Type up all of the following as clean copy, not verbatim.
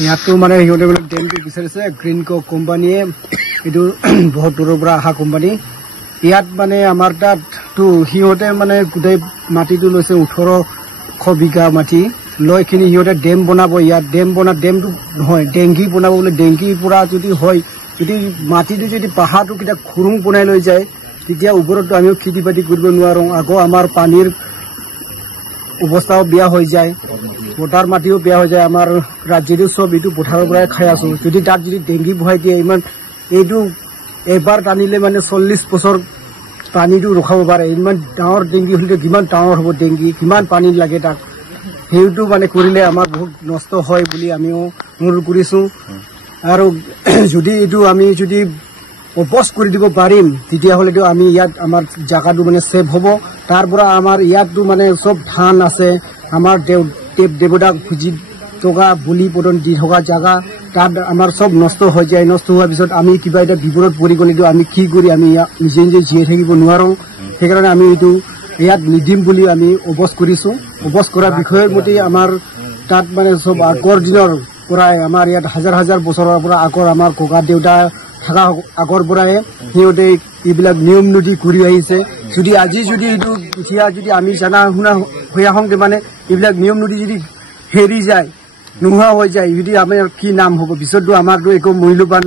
ইয়াতো মানে সিহঁতে মানে ডেমটো বিচাৰিছে গ্ৰীণকো কোম্পানীয়ে এইটো বহুত দূৰৰ পৰা অহা কোম্পানী ইয়াত মানে আমাৰ তাততো সিহঁতে মানে গোটেই মাটিটো লৈছে 1800 বিঘা মাটি লৈ কিনি সিহঁতে ডেম বনাব ইয়াত ডেমটো নহয় ডেংগি বনাব বোলে ডেংগি পৰা যদি হয় যদি মাটিটো যদি পাহাৰটো কিটা খুৰুং বনাই লৈ যায় তেতিয়া ওপৰতো আমিও খেতি বাতি কৰিব নোৱাৰো আকৌ আমাৰ পানীৰ অৱস্থাও বেয়া হৈ যায় পথাৰ মাটিও বেয়া হৈ যায় আমাৰ ৰাজ্যটো সব এইটো পথাৰৰ পৰাই খাই আছো যদি তাত যদি ডেংগি বহাই দিয়ে ইমান এইটো এবাৰ টানিলে মানে 40 বছৰ পানীটো ৰখাব পাৰে ইমান ডাঙৰ ডেংগি হলে কিমান ডাঙৰ হ'ব ডেংগি কিমান পানী লাগে তাক সেইটো মানে কৰিলে আমাৰ বহুত নষ্ট হয় বুলি আমিও অনুৰোধ কৰিছো আৰু যদি এইটো আমি যদি অপোজ কৰি দিব পাৰিম তেতিয়া হলেতো আমি ইয়াত আমাৰ জাগাটো মানে সেভ হ'ব তাৰ পৰা আমাৰ ইয়াতটো মানে সব ধান আছে আমাৰ দেৱতাক খুজি টকা বলি পদন দি থকা জাগা তাত আমাৰ সব নষ্ট হৈ যায় নষ্ট হোৱাৰ পিছত আমি কিবা এটা বিপদত পৰি গ'লেতো আমি কি কৰি আমি নিজে নিজে জীয়াই থাকিব নোৱাৰো সেইকাৰণে আমি এইটো ইয়াত নিদিম বুলি আমি অপোজ কৰিছো অপোজ কৰাৰ বিষয়ৰ মতে আমাৰ তাত মানে সব আগৰ দিনৰ পৰাই আমাৰ ইয়াত হাজাৰ হাজাৰ বছৰৰ পৰা আগৰ আমাৰ ককা দেউতা থাকা আগৰ পৰাই সিহঁতে এইবিলাক নিয়ম নীতি কৰি আহিছে যদি আজি যদি এইটো এতিয়া যদি আমি জানা শুনা হৈ আহোঁতে মানে এইবিলাক নিয়ম নীতি যদি হেৰি যায় নোহোৱা হৈ যায় যদি আমাৰ কি নাম হ'ব পিছততো আমাৰতো একো মূল্যৱান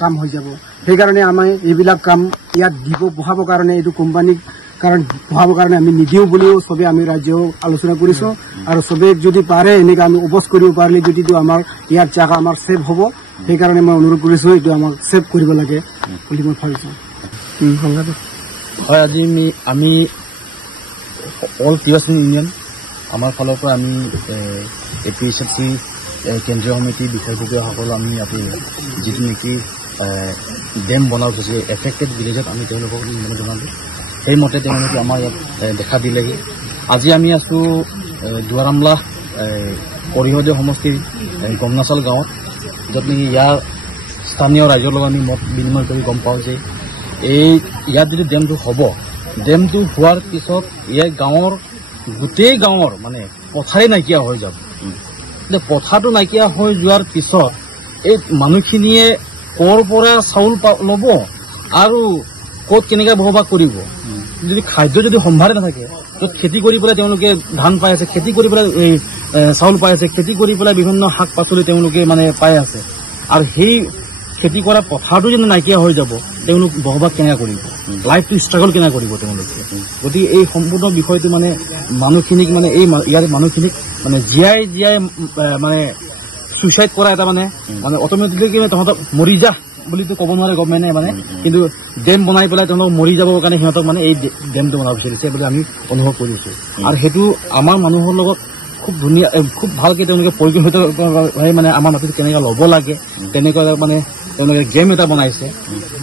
কাম হৈ যাব সেইকাৰণে আমি এইবিলাক কাম ইয়াত দিব বহাবৰ কাৰণে এইটো কোম্পানীক কাৰণ বহাবৰ কাৰণে আমি নিদিওঁ বুলিও চবে আমি ৰাজ্য আলোচনা কৰিছো আৰু চবে যদি পাৰে এনেকৈ আমি অপোজ কৰিব পাৰিলে যদিতো আমাৰ ইয়াত জাগা আমাৰ ছেভ হ'ব সেইকাৰণে মই অনুৰোধ কৰিছো এইটো আমাক ছেভ কৰিব লাগে বুলি মই ভাবিছো হয় আজি আমি অল কিউএছএন ইউনিয়ন আমাৰ ফালৰ পৰা আমি এপিএছএফচি কেন্দ্ৰীয় সমিতি বিষয়ববীয়াসকল আমি ইয়াতে যিটো নেকি ডেম বনাব খুজিছে এফেক্টেড ভিলেজত আমি তেওঁলোকক মানে জনালোঁ সেইমতে তেওঁলোকে আমাৰ ইয়াত দেখা দিলেহি আজি আমি আছোঁ দুৱাৰামলা পৰিষদীয় সমষ্টিৰ গমনাচাল গাঁৱত য'ত নেকি ইয়াৰ স্থানীয় ৰাইজৰ লগত আমি মত বিনিময় কৰি গম পাওঁ যে ইয়াত যদি ডেমটো হ'ব ডেমটো হোৱাৰ পিছত ইয়াৰ গাঁৱৰ গোটেই গাঁৱৰ মানে পথাৰেই নাইকিয়া হৈ যাব পথাৰটো নাইকিয়া হৈ যোৱাৰ পিছত এই মানুহখিনিয়ে ক'ৰ পৰা চাউল ল'ব আৰু ক'ত কেনেকৈ বসবাস কৰিব যদি খাদ্য যদি সম্ভাৰে নাথাকে য'ত খেতি কৰি পেলাই তেওঁলোকে ধান পাই আছে খেতি কৰি পেলাই চাউল পাই আছে খেতি কৰি পেলাই বিভিন্ন শাক পাচলি তেওঁলোকে মানে পাই আছে আৰু সেই খেতি কৰা পথাৰটো যদি নাইকিয়া হৈ যাব তেওঁলোক বসবাস কেনেকৈ কৰিব লাইফটো ষ্ট্ৰাগল কেনেকৈ কৰিব তেওঁলোকে গতিকে এই সম্পূৰ্ণ বিষয়টো মানে মানুহখিনিক মানে এই ইয়াৰ মানুহখিনিক মানে জীয়াই মানে চুইচাইড কৰা এটা মানে অট'মেটিকলি তহঁতক মৰি যা বুলিতো ক'ব নোৱাৰে গভমেণ্টে মানে কিন্তু ডেম বনাই পেলাই তেওঁলোকক মৰি যাবৰ কাৰণে সিহঁতক মানে এই ডেমটো বনাব বিচাৰিছে বুলি আমি অনুভৱ কৰিছো আৰু সেইটো আমাৰ মানুহৰ লগত খুব ধুনীয়া খুব ভালকৈ তেওঁলোকে পৰিকল্পিত মানে আমাৰ মাটিটো কেনেকৈ ল'ব লাগে তেনেকুৱা মানে তেওঁলোকে গেম এটা বনাইছে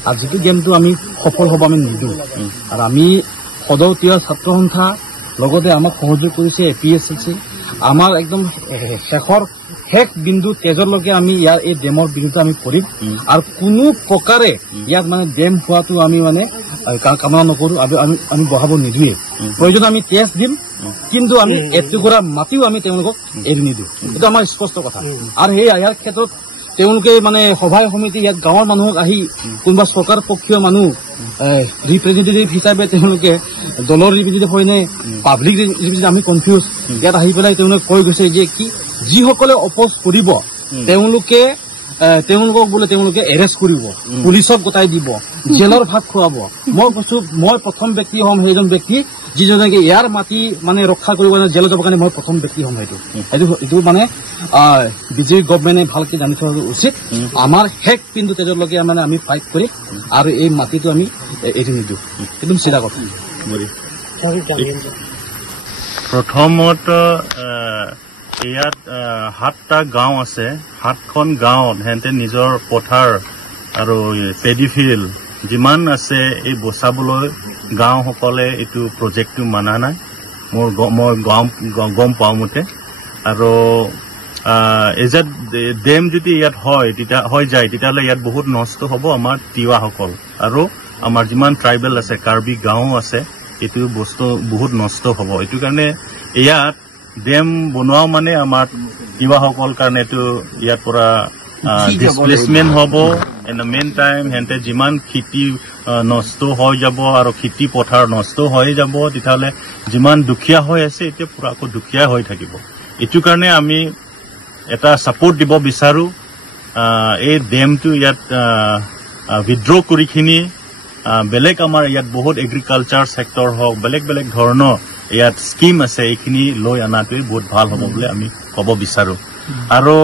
আৰু যিটো গেমটো আমি সফল হ'ব আমি নিদিওঁ আৰু আমি সদৌতীয় ছাত্ৰ সন্থা লগতে আমাক সহযোগ কৰিছে এপিএছএফচি আমাৰ একদম শেষ বিন্দু তেজলৈকে আমি ইয়াৰ এই ডেমৰ বিৰুদ্ধে আমি কৰিম আৰু কোনো প্ৰকাৰে ইয়াত মানে ডেম হোৱাটো আমি মানে কামনা নকৰোঁ আমি বঢ়াব নিদিওঁৱে প্ৰয়োজন আমি টেষ্ট দিম কিন্তু আমি এটুকুৰা মাটিও আমি তেওঁলোকক এৰি নিদিওঁ এইটো আমাৰ স্পষ্ট কথা আৰু সেই ইয়াৰ ক্ষেত্ৰত তেওঁলোকে মানে সভাই সমিতি ইয়াত গাঁৱৰ মানুহক আহি কোনোবা চৰকাৰ পক্ষীয় মানুহ ৰিপ্ৰেজেণ্টেটিভ হিচাপে তেওঁলোকে দলৰ ৰিপ্ৰেজেণ্টেটিভ হয় নে পাব্লিক ৰিপ্ৰেজেণ্টেটিভ আমি কনফিউজ ইয়াত আহি পেলাই তেওঁলোকে কৈ গৈছে যে কি যিসকলে অপোজ কৰিব তেওঁলোকক বোলে তেওঁলোকে এৰেষ্ট কৰিব পুলিচক গতাই দিব জেলৰ ভাত খুৱাব মই প্ৰথম ব্যক্তি হ'ম সেইজন ব্যক্তি যিজনে ইয়াৰ মাটি মানে ৰক্ষা কৰিব জেলত যাবৰ কাৰণে মই প্ৰথম ব্যক্তি হ'ম এইটো মানে বিজেপি গভমেণ্টে ভালকৈ জানি থোৱা উচিত আমাৰ শেষ বিন্দু তেজলৈকে মানে আমি ফাইট কৰিম আৰু এই মাটিটো আমি এৰি নিদিওঁ একদম চিধা কথা প্ৰথমত ইয়াত 7টা গাঁও আছে 7খন গাঁৱত সিহঁতে নিজৰ পথাৰ আৰু পেডিফিল্ড যিমান আছে এই বচাবলৈ গাঁওসকলে এইটো প্ৰজেক্টটো মানা নাই মই গম পাওঁ মতে আৰু এজাত ডেম যদি ইয়াত হৈ যায় তেতিয়াহ'লে ইয়াত বহুত নষ্ট হ'ব আমাৰ তিৱাসকল আৰু আমাৰ যিমান ট্ৰাইবেল আছে কাৰ্বি গাঁও আছে এইটো বস্তু বহুত নষ্ট হ'ব এইটো কাৰণে ইয়াত ডেম বনোৱা মানে আমাৰ তিৱাসকল কাৰণে এইটো ইয়াৰ পৰা ডিসপ্লেসমেন্ট হব এন দ্য মেইন টাইম হেনতে যিমান খেতি নষ্ট হৈ যাব আৰু খেতি পথাৰ নষ্ট হৈ যাব তেতিয়াহ'লে যিমান দুখীয়া হৈ আছে এতিয়া পুৰা আকৌ দুখীয়া হৈ থাকিব এইটো কাৰণে আমি এটা সাপোৰ্ট দিব বিচাৰো এই ডেমটো ইয়াত উইথড্ৰ কৰিখিনি বেলেগ আমাৰ ইয়াত বহুত এগ্ৰিকালচাৰ সেক্টৰ হওক বেলেগ বেলেগ ধৰণৰ ইয়াত স্কিম আছে এইখিনি লৈ আনাটোৱে বহুত ভাল হ'ব বুলি আমি ক'ব বিচাৰো আৰু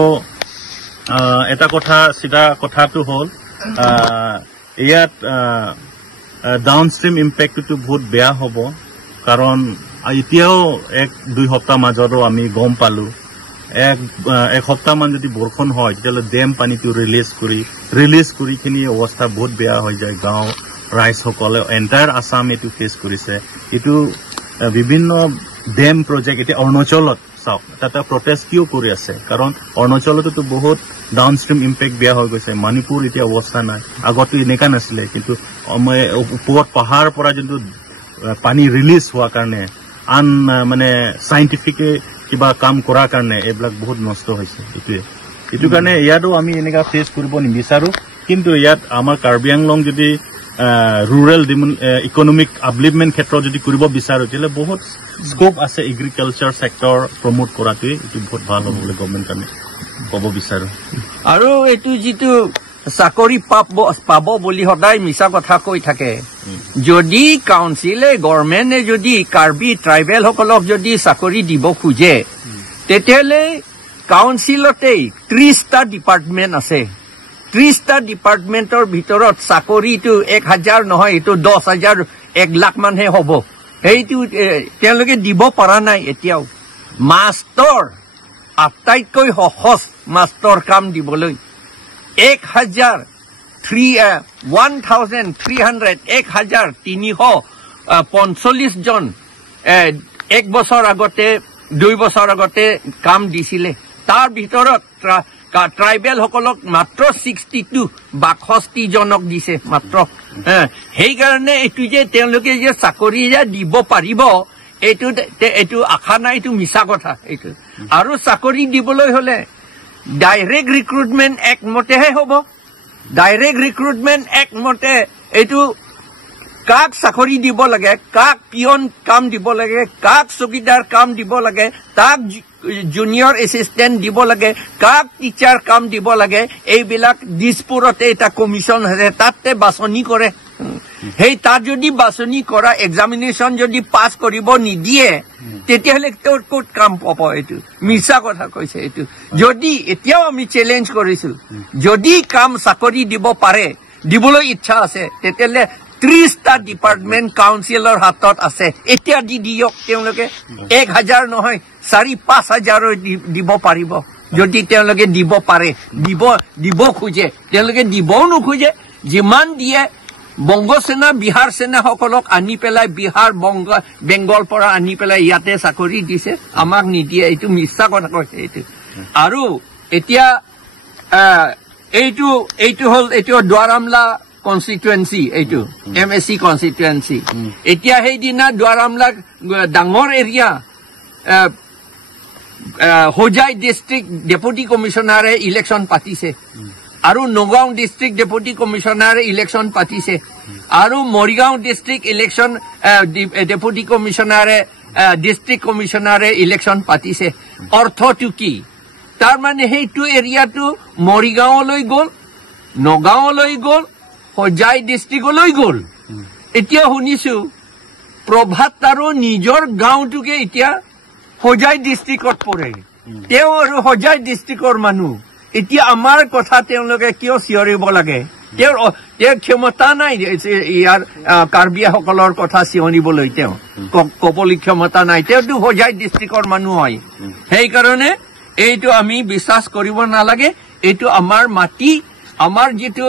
এটা কথা সিধা কথাটো হল ইয়াত ডাউনস্ট্ৰীম ইম্পেক্টটো বহুত বেয়া হ'ব কাৰণ এতিয়াও 1-2 সপ্তাহ মাজতো আমি গম পালো এক সপ্তাহ মান যদি বৰষুণ হয় তেতিয়াহ'লে ডেম পানীটো ৰিলিজ কৰি খিনি অৱস্থা বহুত বেয়া হৈ যায় গাঁও ৰাইজসকলে এণ্টায়াৰ আসাম এইটো ফেচ কৰিছে এইটো বিভিন্ন ডেম প্ৰজেক্ট এতিয়া অৰুণাচলত চাওক তাতে প্ৰটেষ্ট কিয় কৰি আছে কাৰণ অৰুণাচলতো বহুত ডাউনস্ট্ৰীম ইম্পেক্ট বেয়া হৈ গৈছে মণিপুৰ এতিয়া অৱস্থা নাই আগতো এনেকা নাছিলে কিন্তু ওপৰত পাহাৰ পৰা যোনটো পানী ৰিলিজ হোৱাৰ কাৰণে আন মানে সাইন্টিফিকে কিবা কাম কৰাৰ কাৰণে এইবিলাক বহুত নষ্ট হৈছে এইটো কাৰণে ইয়াতো আমি এনেকা ফেচ কৰিব নিবিচাৰো কিন্তু ইয়াত আমাৰ কাৰ্বি আংলং যদি rural economic upliftment ক্ষেত্ৰত যদি কৰিব বিচাৰো তেলে বহুত স্কোপ আছে এগ্ৰিকালচাৰ সেক্টৰ প্ৰমোট কৰাটোৱে এটো বহুত ভাল হ'ব বুলি গভৰ্ণমেণ্ট কাৰণে ক'ব বিচাৰো আৰু এটো যেটো চাকৰি পাব বুলি সদায় মিছা কথা কৈ থাকে যদি কাউন্সিলে গভৰ্ণমেণ্টে যদি কাৰ্বি ট্ৰাইবেল সকলক যদি চাকৰি দিব খোজে তেতিয়ালে কাউন্সিলতে 30টা ডিপাৰ্টমেণ্ট আছে 30টা ডিপাৰ্টমেণ্টৰ ভিতৰত চাকৰিটো 1000 নহয় এটো 10000 1 লাখ মানহে হ'ব এইটো তেওঁলোকে দিব পৰা নাই এতিয়াও মাষ্টৰ আটাইতকৈ সহজ মাষ্টৰ কাম দিবলৈ 1345 জন এক বছৰ আগতে 2 বছৰ আগতে কাম দিছিলে তাৰ ভিতৰত ট্ৰাইবেল সকলক মাত্ৰ 62 জনক দিছে মাত্ৰ সেই কাৰণে এটো যে তেওঁলোকে যে চাকৰি যে দিব পাৰিব এটো আশা নাই এটো মিছা কথা এটো আৰু চাকৰি দিবলৈ হলে ডাইৰেক্ট ৰিক্ৰুটমেন্ট একমতেহে হ'ব ডাইৰেক্ট ৰিক্ৰুটমেন্ট একমতে এটো কাক চাকৰি দিব লাগে কাক পিয়ন কাম দিব লাগে কাক চকীদাৰ কাম দিব লাগে তাক জুনিয়ৰ এসিস্টেন্ট দিব লাগে কাক টিচাৰ কাম দিব লাগে এইবিলাক দিছপুৰতে এটা কমিশন আছে তাতে বাছনি কৰে হেই তাত যদি বাছনি কৰা এক্সামিনেশন যদি পাস কৰিব নিদিয়ে তেতিয়াহলে তোৰ কোট কাম পাব এটো মিছা কথা কৈছে এটো যদি এতিয়াও আমি চ্যালেঞ্জ কৰিছো যদি কাম চাকৰি দিব পাৰে দিবলৈ ইচ্ছা আছে তেতিয়ালে 30টা ডিপাৰ্টমেন্ট কাউন্সিলৰ হাতত আছে এতিয়া দি দিয়ক তেওঁলোকে 1000 নহয় 4-5000 দিব পাৰিব যদি তেওঁলোকে দিব পাৰে দিব খোজে তেওঁলোকে দিবও নোখোজে যিমান দিয়ে বংগ সেনা বিহাৰ সেনা সকলক আনি পেলাই বিহাৰ বেংগল পৰা আনি পেলাই ইয়াতে চাকৰি দিছে আমাক নিদিয়ে এইটো মিছা কথা কৈছে এইটো আৰু এতিয়া এইটো হল এইটো দ্বাৰামলা constituency এইটো MSC constituency এতিয়া সেই দিনা দ্বাৰামলা ডাঙৰ এৰিয়া হোজাই ডিস্ট্ৰিক্ট ডেপুটি কমিশনাৰে ইলেকশন পাতিছে আৰু নগাঁও ডিস্ট্ৰিক্ট ডেপুটি কমিশনাৰে ইলেকশন পাতিছে আৰু মৰিগাঁও ডিস্ট্ৰিক্ট ইলেকশন ডেপুটি কমিশনাৰে ডিস্ট্ৰিক্ট কমিশনাৰে ইলেকশন পাতিছে অৰ্থটো কি তাৰ মানে হেইটো এৰিয়াটো মৰিগাঁওলৈ গল নগাঁওলৈ গল হোজাই ডিস্ট্ৰিক্টলৈ গল এতিয়া শুনিছো প্ৰভাত আৰু নিজৰ গাঁওটোকে এতিয়া হোজাই ডিস্ট্ৰিক্টত পৰে তেও আৰু হোজাই ডিস্ট্ৰিক্টৰ মানুহ এতিয়া আমাৰ কথা তেওঁলোকে কিয় চিঞৰিব লাগে তেওঁৰ ক্ষমতা নাই ইয়াৰ কাৰ্বিয়া সকলৰ কথা চিঞৰিবলৈ তেওঁ কপলি ক্ষমতা নাই তেওঁটো হোজাই ডিস্ট্ৰিক্টৰ মানুহ হয় সেই কাৰণে এইটো আমি বিশ্বাস কৰিব নালাগে এইটো আমাৰ মাটি আমাৰ যেটো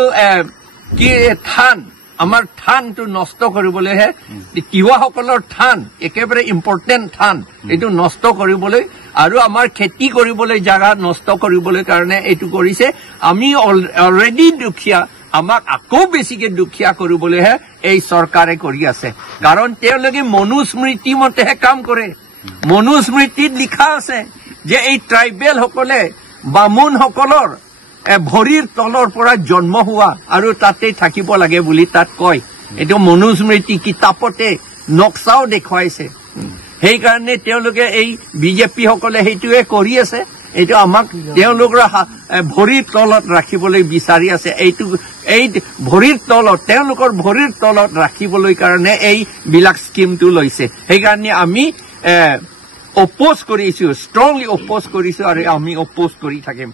কি থান আমাৰ থানটো নষ্ট কৰিবলৈ হে তিৱা সকলৰ থান একেবাৰে ইম্পৰ্টেন্ট থান এইটো নষ্ট কৰিবলৈ আৰু আমাৰ খেতি কৰিবলৈ জাগা নষ্ট কৰিবলৈ কাৰণে এইটো কৰিছে আমি অলৰেডি দুখীয়া আমাক আকৌ বেছিকে দুখীয়া কৰিবলৈ হে এই চৰকাৰে কৰি আছে কাৰণ তেওঁলোকে মনুস্মৃতি মতেহে কাম কৰে মনুস্মৃতিত লিখা আছে যে এই ট্ৰাইবেল সকলে বামুণ সকলৰ ভৰিৰ তলৰ পৰা জন্ম হোৱা আৰু তাতে থাকিব লাগে বুলি তাত কয় এইটো মনুস্মৃতি কিতাপতে নক্সাও দেখুৱাইছে সেইকাৰণে তেওঁলোকে এই বিজেপি সকলে সেইটোৱে কৰি আছে এইটো আমাক তেওঁলোকৰ ভৰিৰ তলত ৰাখিবলৈ বিচাৰি আছে এইটো এই ভৰিৰ তলত তেওঁলোকৰ ভৰিৰ তলত ৰাখিবলৈ কাৰণে এই বিলাক স্কিমটো লৈছে সেইকাৰণে আমি অপোজ কৰিছো ষ্ট্ৰংলি অপোজ কৰিছো আৰু আমি অপোজ কৰি থাকিম